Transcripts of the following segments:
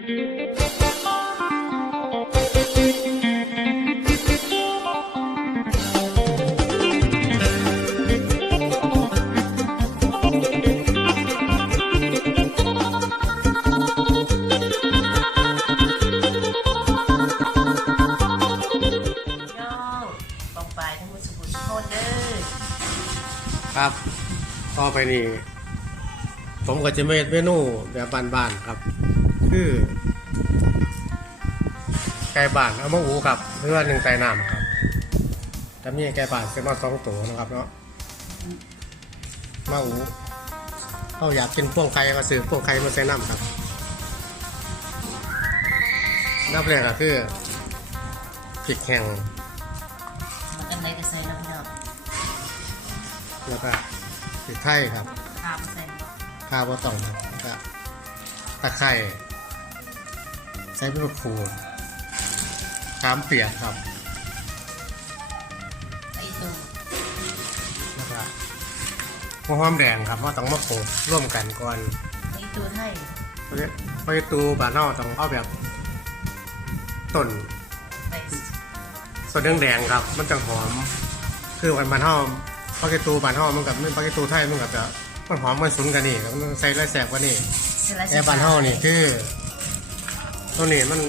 น้องปองปายทั้งหมดสุขุมทุกคนเด้อครับต่อไปนี่ผมก็จะเมดเมนูแบบบ้านๆครับ คือไก่บ้านเอามาอูครับหรือว่าหนึ่งไก่น้ำครับจะมีไก่บ้านเป็นมาสองตัวนะครับเนาะมาอูเขาอยากกินพวงไข่ก็ซื้อพวงไข่มาใส่น้ำครับนับเลยก็คือพริกแห้งมันกันไหนจะใส่น้ำพี่น้องแล้วก็พริกไทยครับข้าวใส่ข้าวบะตองครับแล้วก็ตะไคร้ ใส่เป็นมะกรูดขามเปียกครับไอ้ตัวแล้วก็หัวหอมแดงครับว่าต้องมาโขลกร่วมกันก่อนไอ้ตัวไทยเพราะฉะนั้นเพราะฉะนั้นตูบานเฮาต้องเอาแบบต้นไปต้นแดงๆครับ มันจะหอม คือวันบานเฮาเพราะฉะนั้นตูบานเฮามันกับเพราะฉะนั้นตูไทยมันกับจะมันหอมมันสุนกันนี่ครับมันใส่ไรแสบกว่านี่แอร์บานเฮานี่คือ ตัวนี้มัน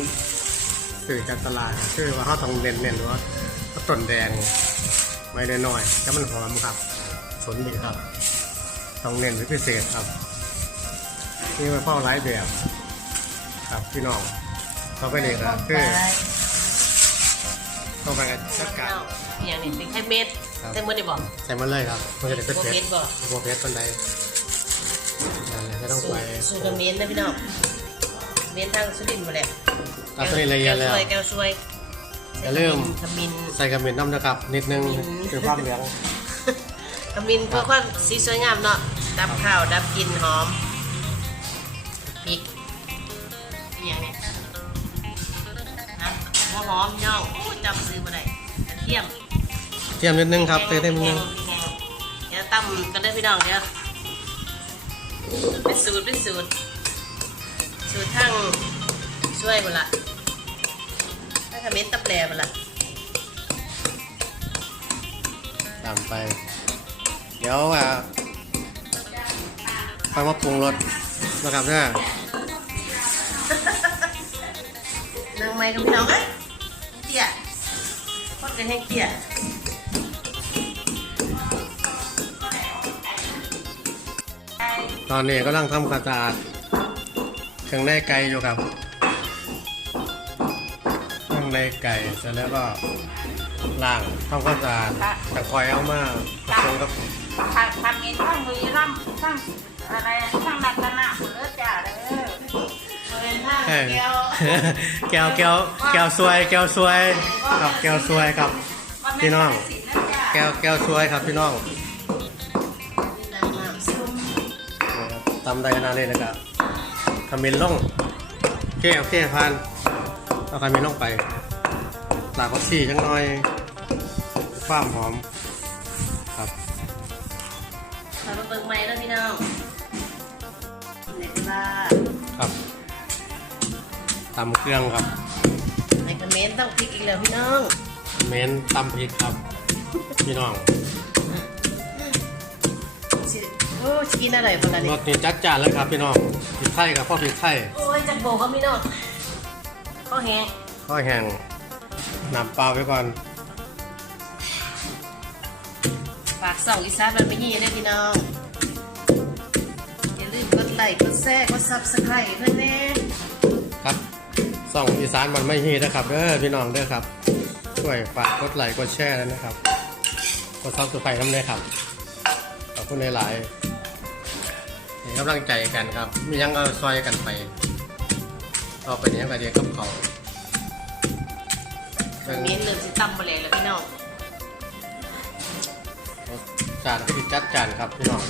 สื่อการตลาดคือว่าเฮาต้องเน้นเน้นว่าต้นแดงไว้น้อยๆแล้วมันหอมครับ สนดีครับ ต้องเน้นเป็นพิเศษครับนี่มันเป้าหลายแบบครับพี่น้องต่อไปนี่ก็คือต่อไปก็จัดการอย่างนี้เป็นไข่เม็ดครับแต่เมื่อได้บอกใส่มันเลยครับมันจะได้เป็นบัวเผ็เม็ดดบอกบัวเผ็ดคนใดนั่นแหละก็ต้องสูไปตรสูตรเม็ดนะพี่น้อง เม็ดทางสุรินทร์หมดแหละตัดตัวนี้ละเอียดแล้วแก้วซวยอย่าลืม ขมิ้น ใส่กระเม็ดน้ำนะครับ นิดนึงอืมคือความเหลืองขมิ้นเพื่อความสีสวยงามเนาะดับข้าวดับกลิ่นหอมพริกอหย่างนี้นะหัวหอมพี่น้องอู้จำซื้อมาได้กระเทียม เทียมนิดนึงครับเติมนิดนึงเดี๋ยวตั้มกันเลยพี่น้องเดี๋ยวเป็นสูตรเป็นสูตร สูตรทั้งช่วยหมดละถ้าขมิ้นตับแหลหมดละตามไป เดี๋ยวอะฟังมาปรุงรสนะครับเนี่ยนางไม้กับพี่น้องเอ้ยเตี้ยคนกันแห้งเตี้ยตอนนี้กำลังทำความสะอาด เครื่องในไก่อยู่ครับเครื่องในไก่เสร็จแล้วก็ล้างทำความสะอาดตะคอยเอามาผสมกับทำทำเองทั้งบุรีรัมย์ทั้งอะไรทั้งรัตนะหมดเลยจ้าเด้อเป็นผ้าเอ้ยแก้วแก้วแก้วแก้วสวย แก้วสวยครับแก้วสวยครับพี่น้อง แก้วแก้วสวยครับพี่น้องนางน้ำส้มตำได้ขนาดนี้แล้ วก็ขมิ้นลงโอเคโอเคพันเอาขมิ้นลงไปตากผักชีจังหน่อยความหอมครับทำมาเบิ่งใหม่แล้วพี่น้องในเวลาครับตำเครื่องครับในคอมเมนต์ต้องพริกอีกแล้วพี่น้องเมนตำพริกครับ พี่น้อง สิ โอ้ชิกินอะไรคนละรนี่สนี่จัดจานเลยครับพี่น้องพริกไทยกับพ่อพริกไทยโอ้ยจักโบก็พี่น้องข้อแห้งข้าวแห้งน้ำเปล่าไปก่อนฝากส่องอีสานมันไม่ยี่นะพี่น้องอย่าลืมกดไลค์กดแชร์กดซับสไครต์เพื่อนแน่ครับส่องอีสานมันไม่ฮีนะครับเด้อพี่น้องเด้อครับช่วยฝากกดไลค์กดแชร์แล้วนะครับกดซับสไครต์น้ำเลยครับขอบคุณหลายๆให้ กำลังใจกันครับ มียังก็ซอยกันไปต่อไปนี้ก็เดียวกับเขาคอมเมนต์เริ่มสิตั้มมาเลยแล้วพี่น้องจานที่จัดจานครับพี่น้อง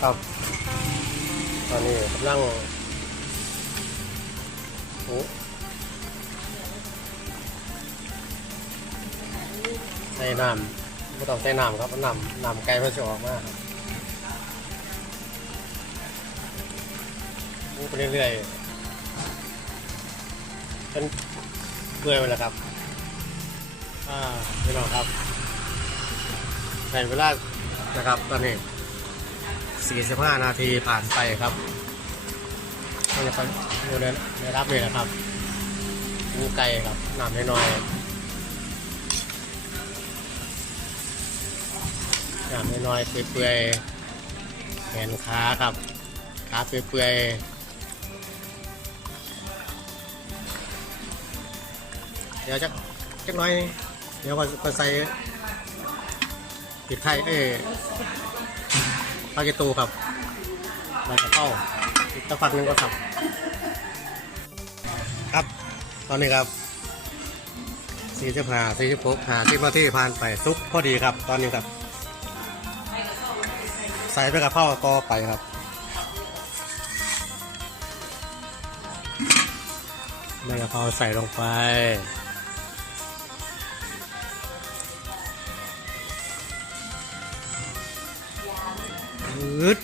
ครับ ตอนนี้กำลังโอ้ ส่น้ำไม่ต้องใส่น้ำครับน้ำน้ำไก่มันจะออกมาครับมูไปเรื่อยๆจนเบื่อไปแล้วครับอ่าพี่น้องครับในเวลานะครับตอนนี้45 นาทีผ่านไปครับก็จะไปดูในในรับเลยนะครับมูไก่ครับน้ำน้อยๆ น้ำน้อยๆเปื่อยๆแขนขาครับขาเปื่อยๆเดี๋ยวจะจักน้อย เดี๋ยวก็ก็ใส่ติดไข่เอ้ปาเกตตูครับใบกระเพราอีกสักพักหนึ่งก็ครับ ครับ ตอนนี้ครับสี่สิบห้าสี่สิบหกห้าสิบนาทีผ่านไปซุกพอดีครับ ตอนนี้ครับ ใส่ไปกระเพราก็ไปครับใบกระเพราใส่ลงไป อืด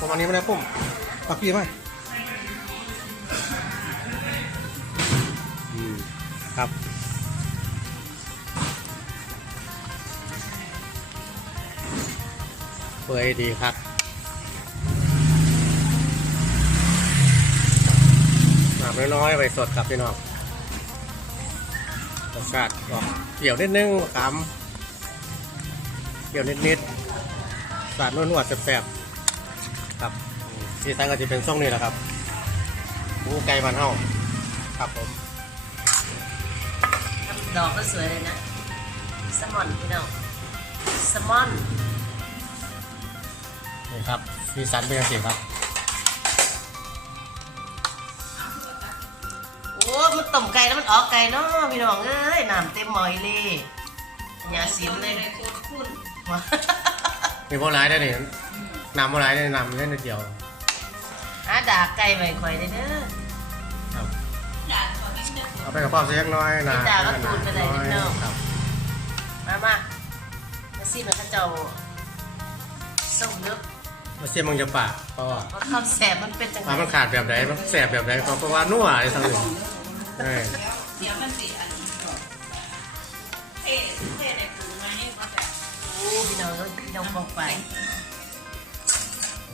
ประมาณนี้ไม่ได้ปุ่ม ปักพี่ไหมอืมครับเปื่อยดีครับหนาน้อยๆใบสดครับพี่น้องรสชาติออกเปรี้ยวนิดนึงขามเปรี้ยวนิดๆสาดนวดๆแซ่บๆครับ ที่ตั้งก็จะเป็นช่องนี้แหละครับหมูไก่บ้านเฮาครับผมดอกก็สวยเลยนะสมอนพี่น้องสมอนนี่ครับสีสันเป็นยังไงครับโอ้มันต้มไก่แล้วมันออกไก่เนาะพี่น้องเอ้ยน้ำเต็มหม้ออีเลยอย่าสิมเลยโคตรคุณว้ามีโบราณได้เนี่ยน้ำโบราณได้น้ำเล่นนิดเดียว หาดากไก่ไว้ข่อยเด้อเด้อครับด่าขอนิดนึงเอาไปกับพ่อเสียงน้อยนะพี่ดาวก็ตูนไปเลยนิดเดียวครับมามามาซิมันเขาเจ้าส้มลึกมาเสียมังจะปากเพราะว่าว่าข้าวแสบมันเป็นจังไงอ่ามันขาดแบบไหนมันแสบแบบไหนเพราะว่านัวอะไรสักหนึ่งใช่เดี๋ยวมันสิอันนี้ก่อนเท่เท่ในปูมานี่ก็แบบโอ้พี่น้องเอ้ยพี่น้องบอกไป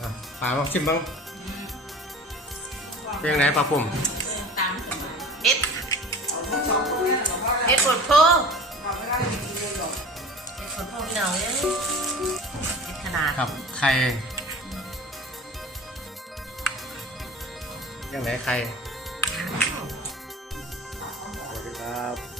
อะปลามาชิมบ้าง เป็นยังไงปลาปุ่มเอ็ดเอ็ดปวดโงเอ็ดปวดโพพี่น้องเนี่ยเอ็ดขนาดครับไข่ยังไงไข่สวัสดีครับ